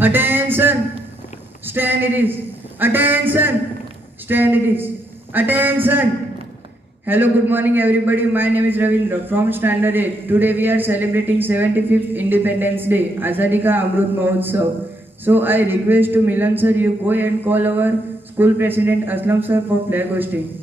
Attention! Stand it is. Attention! Stand it is. Attention! Hello, good morning everybody. My name is Ravindra from Standard 8. Today we are celebrating 75th Independence Day, Azadi Ka Amrut Mahotsav. So I request to Milan sir, you go and call our school president Aslam sir for flag hosting.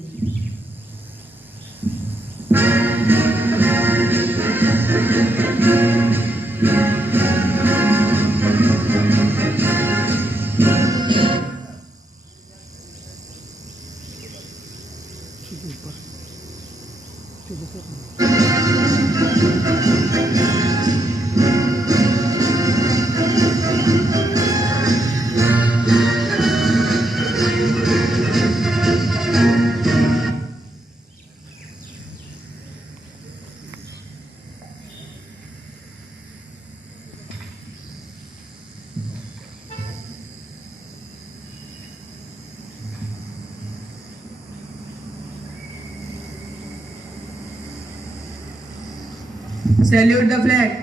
Salute the flag.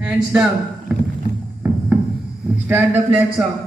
Hands down. Start the flag song.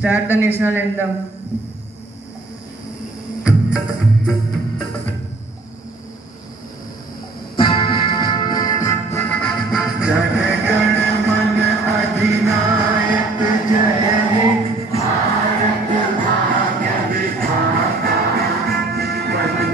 Start the national anthem. When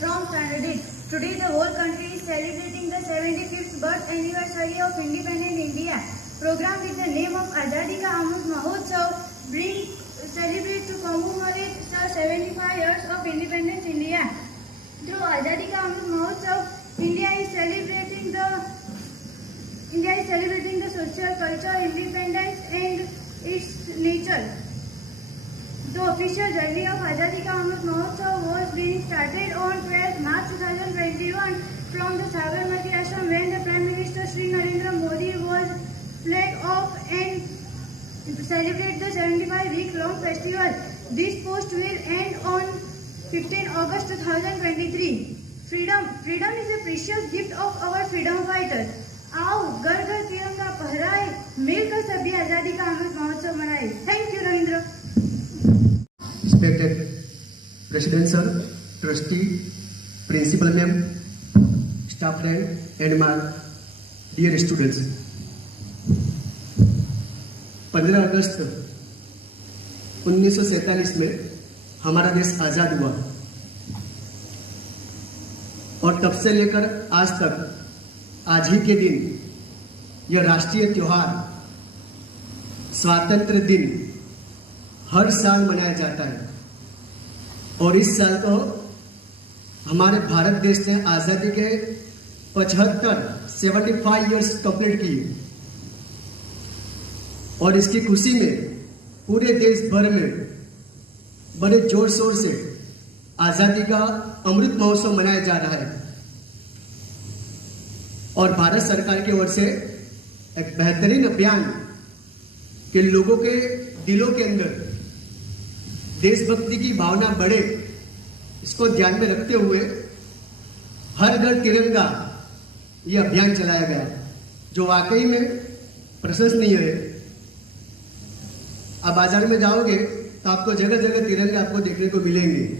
from Standard 8. Today the whole country is celebrating the 75th birth anniversary of independent India. Program with the name of Azadi Ka Amrit Mahotsav celebrate to commemorate the 75 years of independence India. Through Azadi Ka Amrit Mahotsav, India is celebrating the social culture, independence and its nature. The official journey of Azadi Ka Amrit Mahotsav was being started on 12 March 2021 from the Sabarmati Ashram when the Prime Minister Shri Narendra Modi was flag off and celebrate the 75-week-long festival. This post will end on 15 August 2023. Freedom is a precious gift of our freedom fighters. आओ घर घर तिरंगा फहराए, मिलकर सभी आजादी का अमृत महोत्सव मनाए. Thank you, Ravindra. Respected President Sir, Trustee, Principal Ma'am, Staff friend, and my dear students. 15 अगस्त 1947 में हमारा देश आजाद हुआ और तब से लेकर आज तक आज ही के दिन यह राष्ट्रीय त्योहार स्वातंत्र दिन हर साल मनाया जाता है और इस साल तो हमारे भारत देश ने आज़ादी के 75 इयर्स कंप्लीट किए और इसकी खुशी में पूरे देश भर में बड़े जोर शोर से आज़ादी का अमृत महोत्सव मनाया जा रहा है और भारत सरकार की ओर से एक बेहतरीन अभियान के लोगों के दिलों के अंदर देशभक्ति की भावना बढ़े, इसको ध्यान में रखते हुए हर घर तिरंगा ये अभियान चलाया गया जो वाकई में प्रशंसनीय है. आप बाजार में जाओगे तो आपको जगह जगह तिरंगे आपको देखने को मिलेंगे.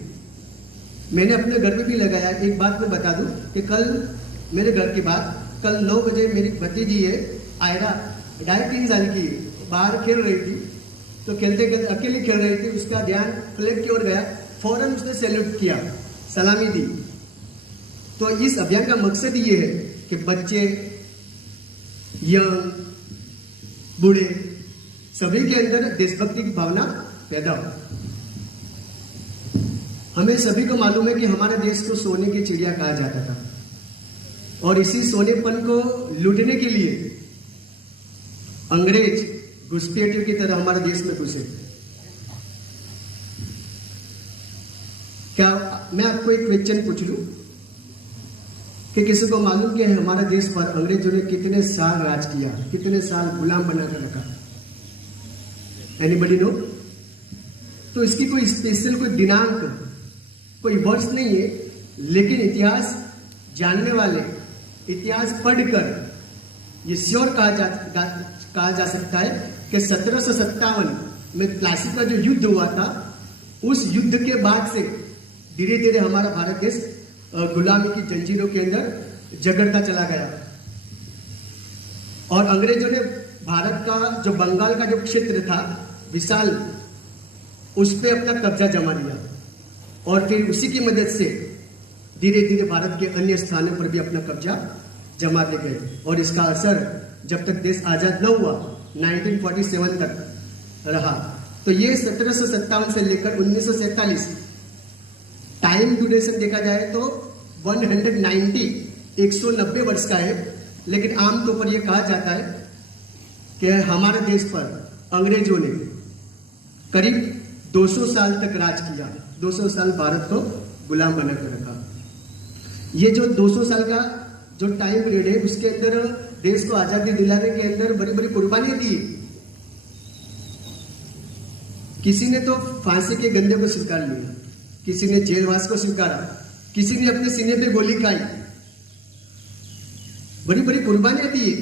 मैंने अपने घर में भी लगाया. एक बात मैं बता दूं कि कल मेरे घर की बात, कल 9 बजे मेरी भतीजी है आयरा, 2.5-3 साल की, बाहर खेल रही थी तो खेलते खेलते अकेली खेल रही थी, उसका ध्यान फ्लैग की ओर गया, फौरन उसने सैल्यूट किया, सलामी दी. तो इस अभियान का मकसद ये है कि बच्चे, यंग, बूढ़े सभी के अंदर देशभक्ति की भावना पैदा हो. हमें सभी को मालूम है कि हमारे देश को सोने की चिड़िया कहा जाता था और इसी सोनेपन को लूटने के लिए अंग्रेज घुसपैठियों की तरह हमारे देश में घुसे. क्या मैं आपको एक क्वेश्चन पूछ लूं कि किसी को मालूम कि हमारे देश पर अंग्रेजों ने कितने साल राज किया, कितने साल गुलाम बनाकर रखा? Anybody know? तो इसकी कोई स्पेशल कोई दिनांक, कोई वर्ष नहीं है, लेकिन इतिहास जानने वाले, इतिहास पढ़कर ये श्योर कहा जा सकता है कि 1757 में प्लासी का जो युद्ध हुआ था, उस युद्ध के बाद से धीरे धीरे हमारा भारत देश गुलामी की जंजीरों के अंदर जगड़ता चला गया और अंग्रेजों ने भारत का जो बंगाल का जो क्षेत्र था विशाल, उस पर अपना कब्जा जमा लिया और फिर उसी की मदद से धीरे धीरे भारत के अन्य स्थानों पर भी अपना कब्जा जमाते गए और इसका असर जब तक देश आजाद न हुआ 1947 तक रहा. तो ये 1757 से लेकर 1947 टाइम ड्यूरेशन देखा जाए तो 190 वर्ष का है, लेकिन आमतौर पर यह कहा जाता है कि हमारे देश पर अंग्रेजों ने करीब 200 साल तक राज किया, 200 साल भारत को गुलाम बनाकर रखा. ये जो 200 साल का जो टाइम पीरियड है उसके अंदर देश को आजादी दिलाने के अंदर बड़ी बड़ी कुर्बानियां दी. किसी ने तो फांसी के गंदे को स्वीकार लिया, किसी ने जेलवास को स्वीकारा, किसी ने अपने सीने पे गोली खाई, बड़ी बड़ी कुर्बानियां दी.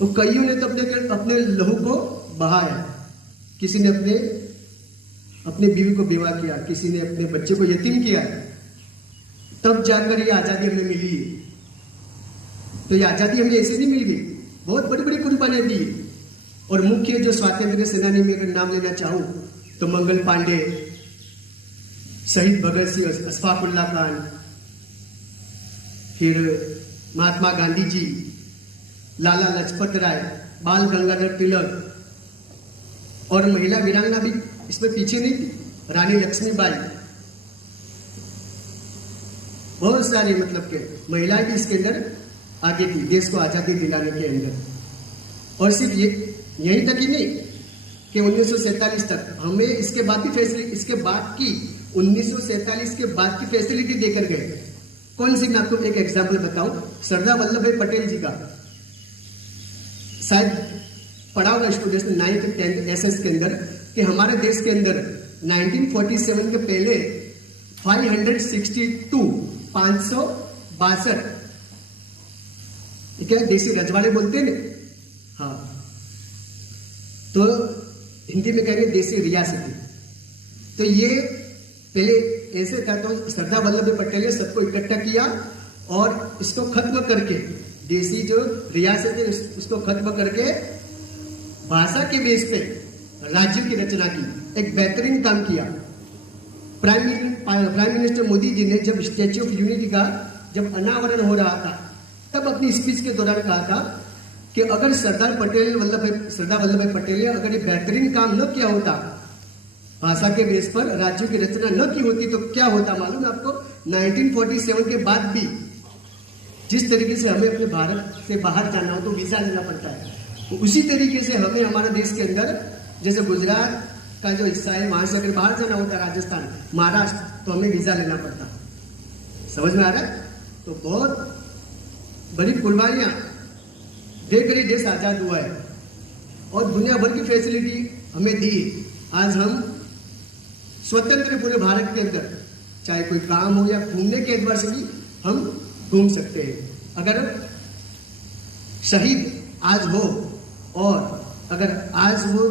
और कईयों ने तो अपने लहू को बहाया, किसी ने अपने बीवी को बेवा किया, किसी ने अपने बच्चे को यतीम किया, तब जाकर ये आजादी हमें मिली. तो ये आजादी हमें ऐसे नहीं मिल गई, बहुत बड़ी बड़ी कुर्बानियां दी. और मुख्य जो स्वातंत्र सेनानी में अगर नाम लेना चाहूं तो मंगल पांडे, शहीद भगत सिंह, अशफाकुल्ला खान, फिर महात्मा गांधी जी, लाला लाजपत राय, बाल गंगाधर तिलक और महिला वीरांगना भी इसमें पीछे नहीं थी, रानी लक्ष्मीबाई, बहुत सारी मतलब के महिलाएं भी इसके अंदर आगे थी देश को आजादी दिलाने के अंदर। और सिर्फ ये यहीं तक ही नहीं कि 1947 तक हमें इसके बाद की फैसिलिटी, इसके बाद की 1947 के बाद की फैसिलिटी देकर गए। कौन सी, मैं आपको एक एग्जाम्पल बताऊं, सरदार वल्लभ भाई पटेल जी का शायद पढ़ा होगा स्टूडेंट्स ने 9th 10th एसएस के अंदर कि हमारे देश के अंदर 1947 के पहले 562 क्या देसी रजवाड़े बोलते हैं ना, हाँ, तो हिंदी में कहेंगे देसी रियासती। तो ये पहले ऐसे था, तो सरदार वल्लभ भाई पटेल ने सबको इकट्ठा किया और इसको खत्म करके, देसी जो रियासत है उसको खत्म करके भाषा के बेस पे राज्य की रचना की, एक बेहतरीन काम किया। प्राइम मिनिस्टर मोदी जी ने जब स्टैच्यू ऑफ यूनिटी का जब अनावरण हो रहा था तब अपनी स्पीच के दौरान कहा था कि अगर सरदार वल्लभ भाई पटेल ने अगर ये बेहतरीन काम न किया होता, भाषा के बेस पर राज्यों की रचना न की होती, तो क्या होता मालूम है आपको? 1947 के बाद भी जिस तरीके से हमें अपने भारत से बाहर जाना हो तो वीजा लेना पड़ता है, तो उसी तरीके से हमें हमारे देश के अंदर, जैसे गुजरात का जो हिस्सा है वहां से अगर बाहर जाना होता, राजस्थान, महाराष्ट्र, तो हमें वीजा लेना पड़ता। समझ में आ रहा है? तो बहुत बड़ी कुर्बानियां देकर ही देश आजाद हुआ है और दुनिया भर की फैसिलिटी हमें दी। आज हम स्वतंत्र पूरे भारत के अंदर, चाहे कोई काम हो या घूमने के एतबार से भी हम घूम सकते हैं। अगर शहीद आज हो और अगर आज वो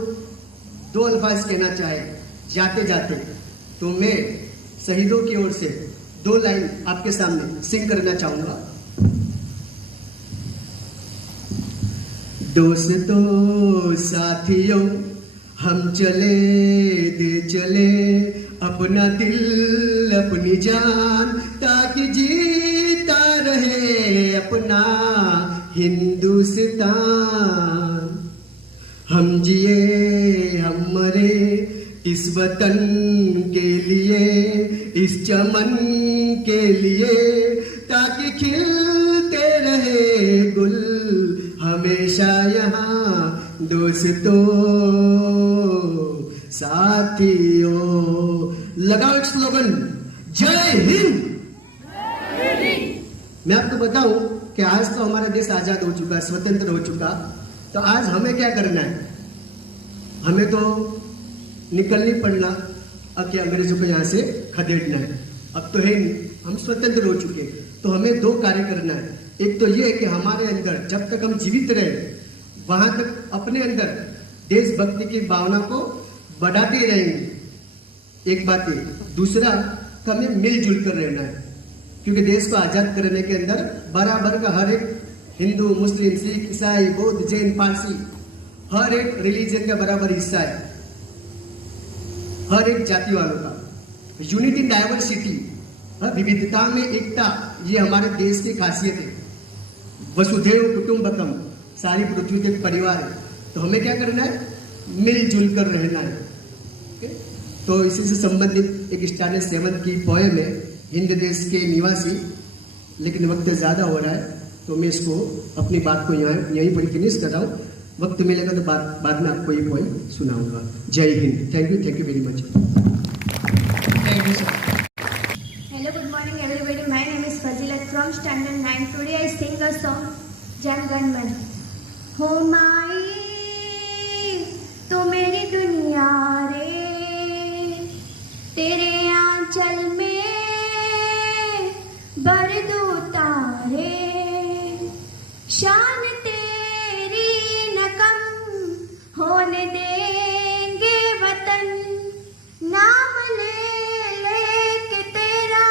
2 अल्फाज कहना चाहे जाते जाते, तो मैं शहीदों की ओर से 2 लाइन आपके सामने सिंग करना चाहूंगा। दोस्तों साथियों हम चले दे चले अपना दिल अपनी जान, ताकि जीता रहे अपना हिंदुस्तान। हम जिए हम मरे इस वतन के लिए, इस चमन के लिए, ताकि खिलते रहे गुल हमेशा यहाँ। दोस्तों साथियों, लगाओ एक स्लोगन, जय हिंद। मैं आपको बताऊं कि आज तो हमारा देश आजाद हो चुका है, स्वतंत्र हो चुका, तो आज हमें क्या करना है? हमें तो निकलनी पड़ना अब कि अंग्रेजों को यहाँ से खदेड़ना है। अब तो है नहीं, हम स्वतंत्र हो चुके, तो हमें 2 कार्य करना है। एक तो ये है कि हमारे अंदर जब तक हम जीवित रहे वहां तक अपने अंदर देशभक्ति की भावना को बढ़ाते रहेंगे, एक बात है। दूसरा, तो हमें मिलजुल कर रहना है, क्योंकि देश को आजाद करने के अंदर बराबर का हर एक हिंदू, मुस्लिम, सिख, ईसाई, बौद्ध, जैन, पारसी, हर एक रिलीजन का बराबर हिस्सा है, हर एक जाति वालों का। यूनिटी इन डाइवर्सिटी, विविधता में एकता, ये हमारे देश की खासियत है। वसुधैव कुटुंबकम, सारी पृथ्वी के परिवार है, तो हमें क्या करना है? मिलजुल कर रहना है। तो इसी से संबंधित एक स्टैंडर्ड 7 की पोएम है, हिंद देश के निवासी, लेकिन वक्त ज़्यादा हो रहा है तो मैं इसको अपनी बात को यहीं पर फिनिश कर रहा हूँ। वक्त मिलेगा तो बाद में आपको ये पोएम सुनाऊंगा। जय Hind. Thank you very much. Thank you sir. Hello, good morning everybody. My name is Fazilat from Standard 9. Today I sing a song, Jan Gan Man. हो माई तो मेरी दुनिया रे, तेरे आंचल में भर दो तारे, शान तेरी न कम होने देंगे वतन, नाम ले के तेरा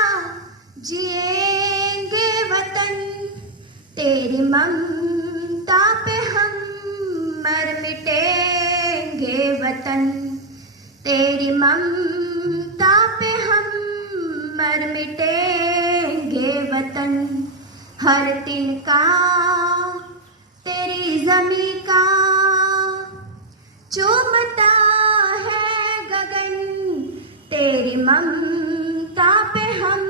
जिएंगे वतन, तेरी ममता पे हम मर मिटेंगे वतन, तेरी ममता मिटेंगे वतन हर तिनका तेरी जमी का चूमता है गगन तेरी ममता पे हम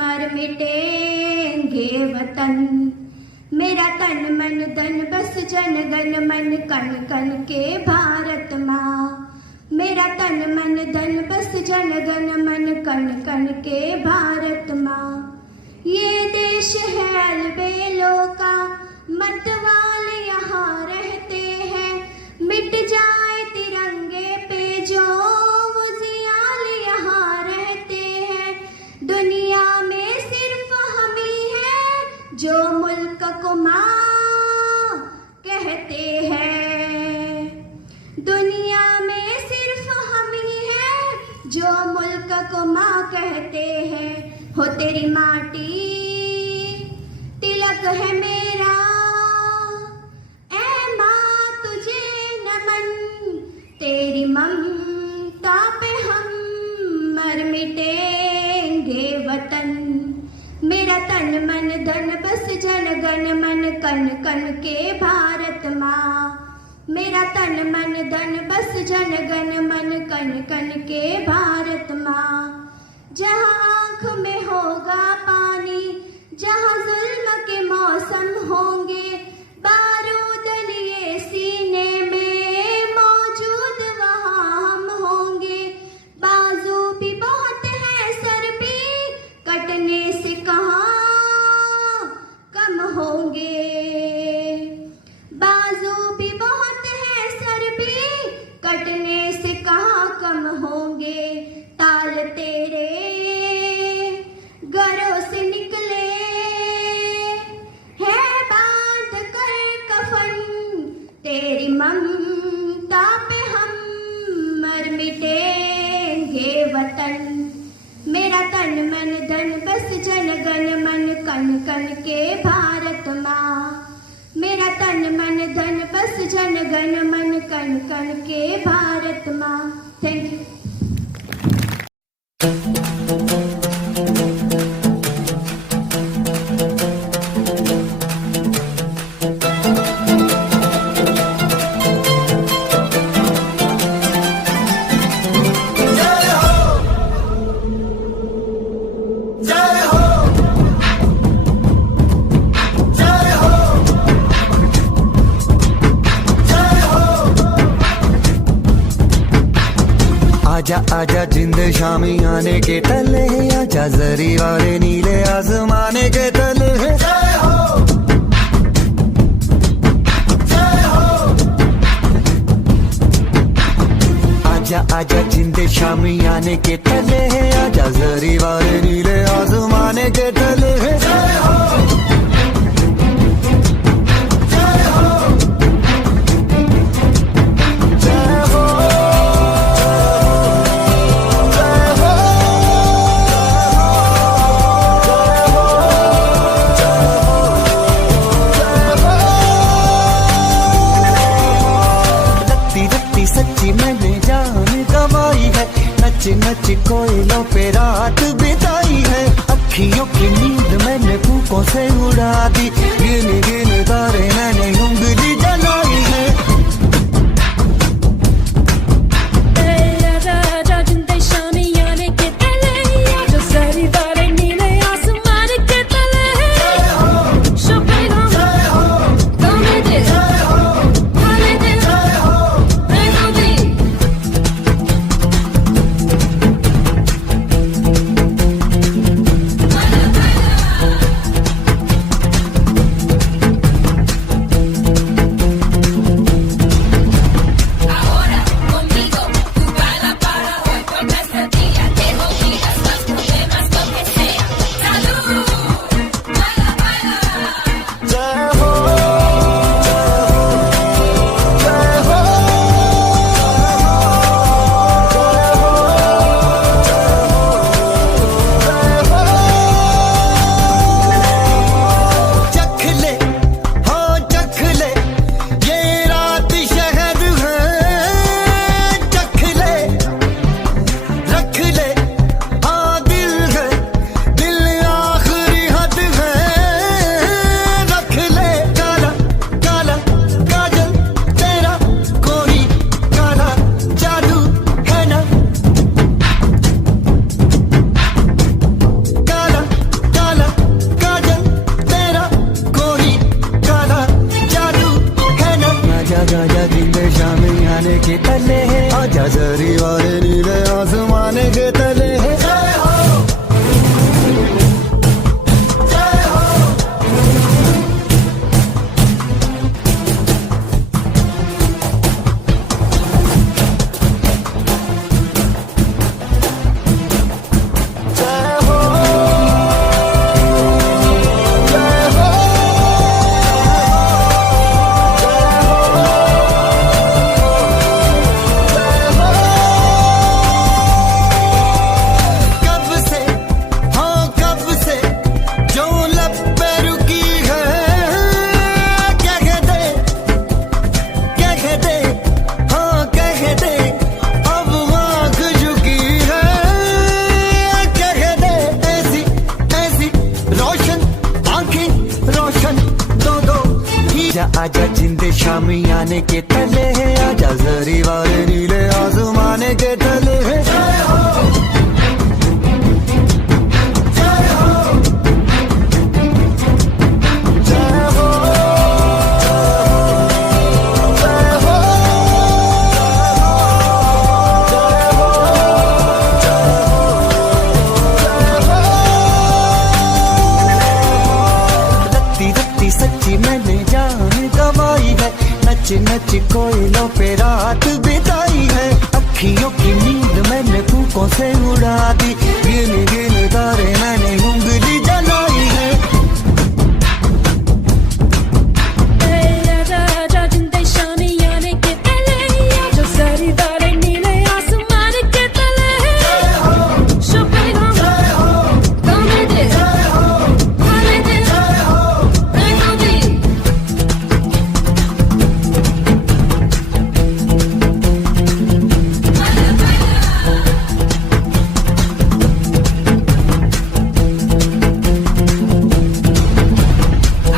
मर मिटेंगे वतन मेरा तन मन धन बस जन गण मन कण कण के भारत माँ मेरा तन मन धन बस जन गण मन कण कण के भारत माँ ये देश है अलबेलों का मतवाल यहाँ रहते हैं मिट जाए तिरंगे पे जो वो जियाल यहाँ रहते हैं दुनिया में सिर्फ हम ही हैं जो मुल्क को माँ कहते हैं दुनिया में सिर्फ हम ही हैं जो मुल्क को माँ कहते हैं हो तेरी माटी तिलक है मेरा ऐ माँ तुझे नमन तेरी ममता पे हम मर मिटेंगे वतन मेरा तन मन धन बस जन गण मन कण कण के भारत माँ मेरा तन मन धन बस जन गण मन कण कण के भारत माँ जहाँ आँख में होगा पानी जहाँ जुल्म के मौसम होंगे बारूद लिए सीने में मौजूद वहाँ हम होंगे बाजू भी बहुत है सर भी कटने से कहाँ कम होंगे बाजू भी बहुत है सर भी कटने से कहाँ कम होंगे ताल तेरे घरों से निकले है बांध कर कफन तेरी ममता पे हम मर मिटेंगे वतन मेरा तन मन धन बस जन गण मन कण कण के भारत माँ मेरा तन मन धन बस जन गण मन कण कण के भारत माँ थैंक यू आजा आजा जिंद शामी आने के तले आजा जरी वाले नीले आसमाने के तले जय हो जय हो आजा आजा जिंद शामी आने के तले आजा जरी वाले नीले आसमाने के तले जय हो सच्ची मैंने जान गवाई है नच नच कोयलों पे रात बिताई है अखियों की नींद मैंने फूकों से उड़ा दी गिन गिन तारे मैंने उंगली जलाई है जिंदे शामी आने के तले है, आजा जरी वाले नीले आसमाने के तले है। सच्ची मैंने जान गवाई है, नच नच कोयलों पे रात बिताई है। अखियों की नींद मैंने फूकों से उड़ा दी, गिन गिन तारे मैंने उंगली जलाई है। आजा आजा जिंदे शामी आने के तले, आजा सारी वाले नीले आसमान के तले है। Shopping home, come and dance, come and dance, break on me.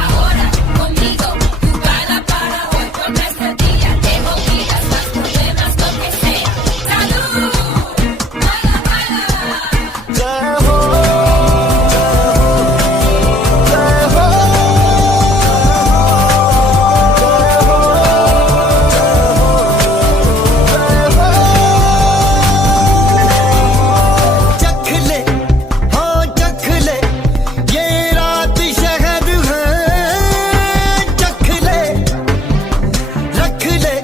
Ahora conmigo, tú baila para hoy por nuestro día. Te olvidas más problemas, lo que sea. Salud, baila, baila. जय हो, जय हो, चख ले, हाँ चख ले, ये रात शहद है। चख ले, रख ले,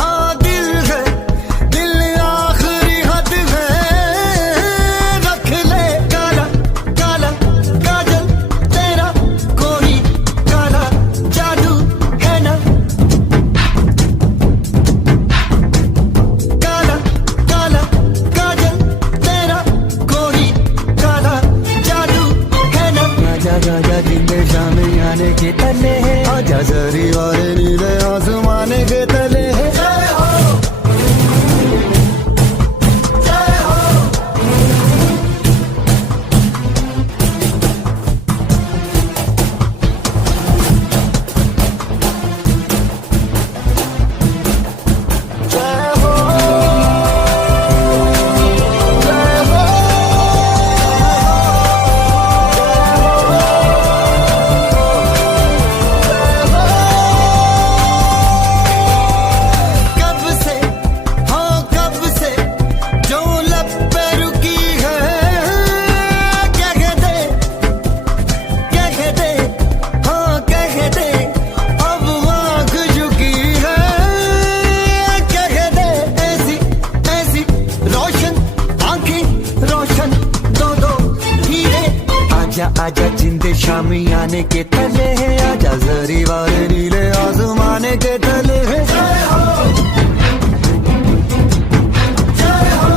हाँ दिल है, दिल आखिरी हद है। रख ले काला काला काजल तेरा, कोई काला जादू है ना। काला काला काजल तेरा, कोई काला जादू है ना। आजा आजा जिंदे शामी आने के तले है, आजा जरी वाले नीले आसमाने के तले है। जय हो, जय हो, जय हो, जय हो, कब से, हाँ कब से जो लब पे रुकी है। कह दे, हाँ कह दे, अब आँख झुकी है। कह दे ऐसी ऐसी रोशन आंखें, रोशन दो दो हीरे। आजा आजा जिंदे शामी आने के तले है, आजा जरी वाले नीले आसमाने के तले है। जय हो, जय हो,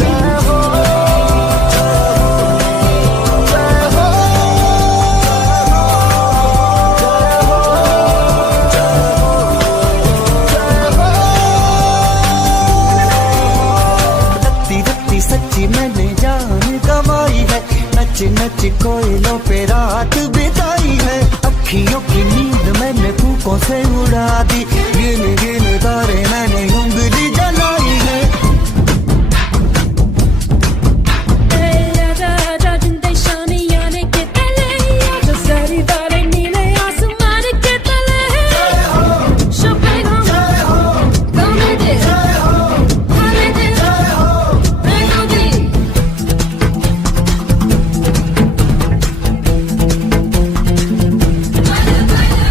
जय हो, जय हो, रत्ती रत्ती सच्ची मैंने जान गवाई है, नच नच कोयलों पे रात बिताई है। अखियों की नींद मैंने फूकों से उड़ा दी, गिन गिन तारे मैंने उंगली जलाई है। आजा आजा जिंदे शामी आने के तले, आजा सारी वाले नीले आसमान के तले है। Shopping home, come and dance, come and dance, break on me. Baila, baila.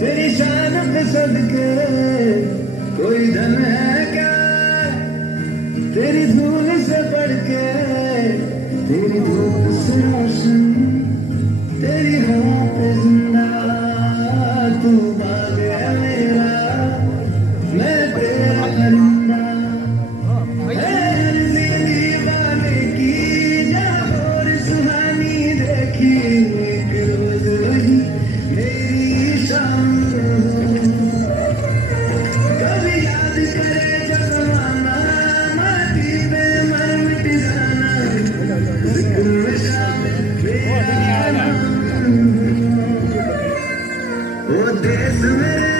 तेरी शान पे सदके कोई धन है क्या, तेरी धूल से बढ़ के, तेरी धूप से रोशन, तेरी हवा पे जिंदा, तू बाग है मेरा, मैं तेरा परिंदा। है अर्ज़ी दीवाने की, जहाँ और सुहानी देखी, एक रोज वही मेरी शाम हो। कभी याद करे जब जमाना, माटी पे मर मिट जाना, जिक्र में शामिल मेरा नाम हो। ओ देश मेरे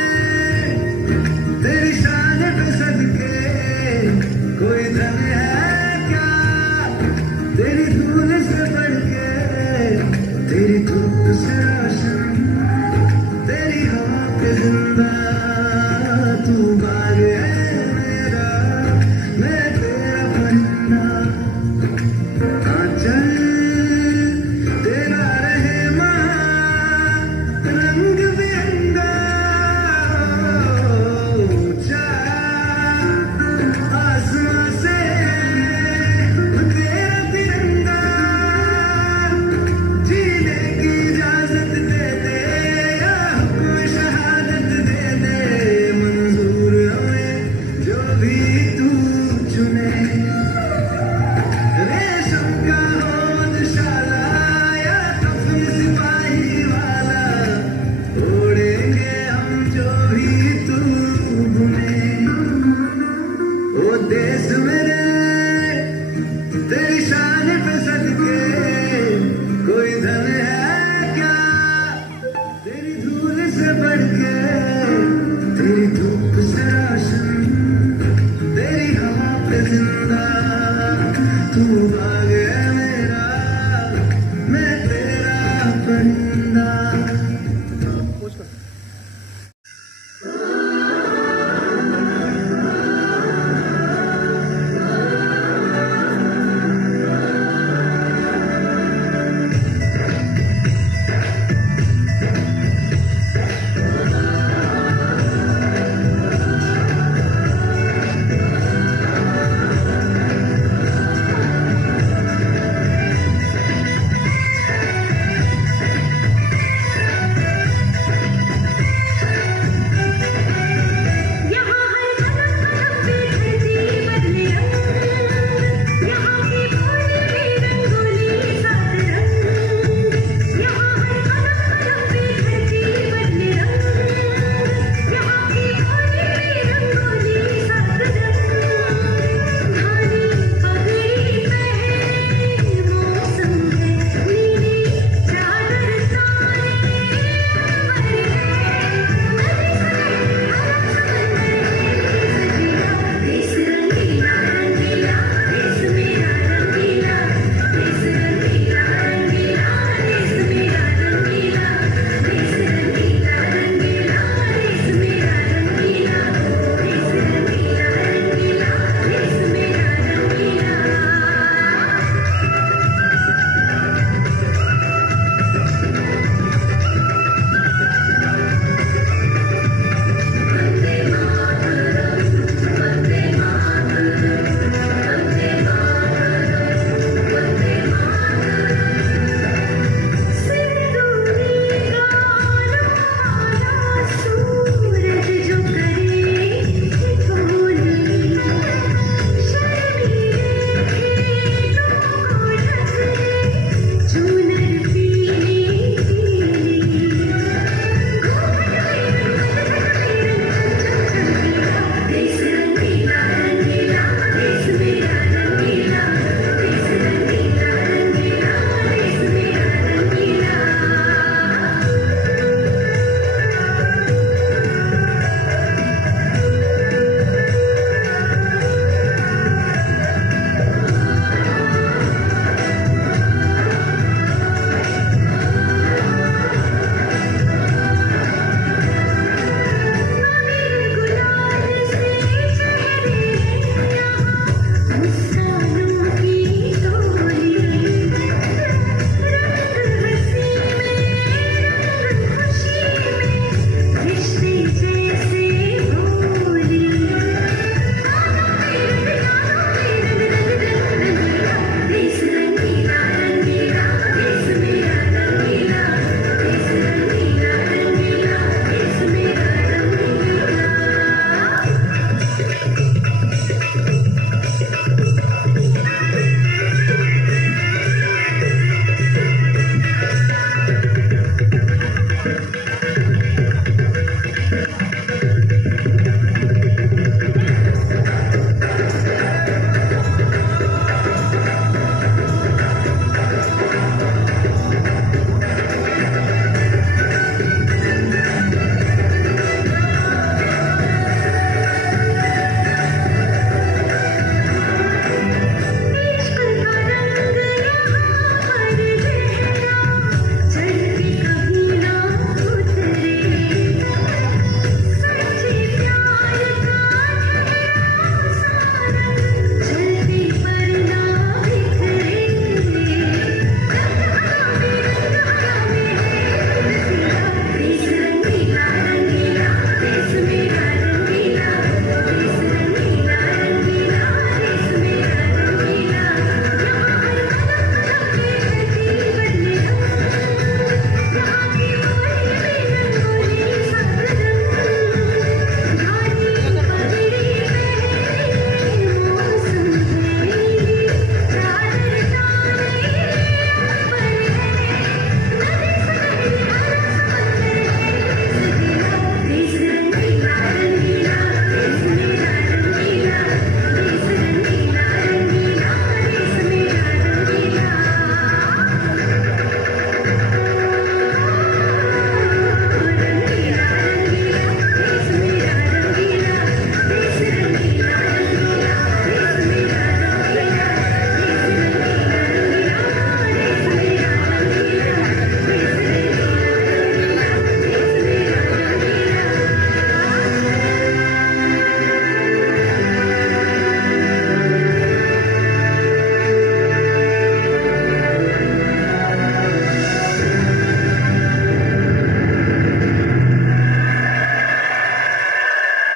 तेरी शान पे सदके कोई धन है क्या, तेरी धूल से बढ़ के, तेरी धूप से रोशन, तेरी हवा पे जिंदा, तू बाग है मेरा, मैं तेरा परिंदा। आंचल तेरा रहे माँ, रंग बिरंगा, ऊंचा आसमां से तेरा तिरंगा, जीने की इजाजत दे दे, या हुक्म शहादत दे दे, मंजूर हमें जो भी तू चुने। रेशम का हो दुशाला, या कफन सिपाही वाला, ओढ़ेंगे हम जो भी तू बुने। ओ देश मेरे तेरी शान पे सदके कोई धन है क्या, तेरी धूल से बढ़ के, तेरी धूप से रोशन, तेरी हवा पे जिंदा, तू भागे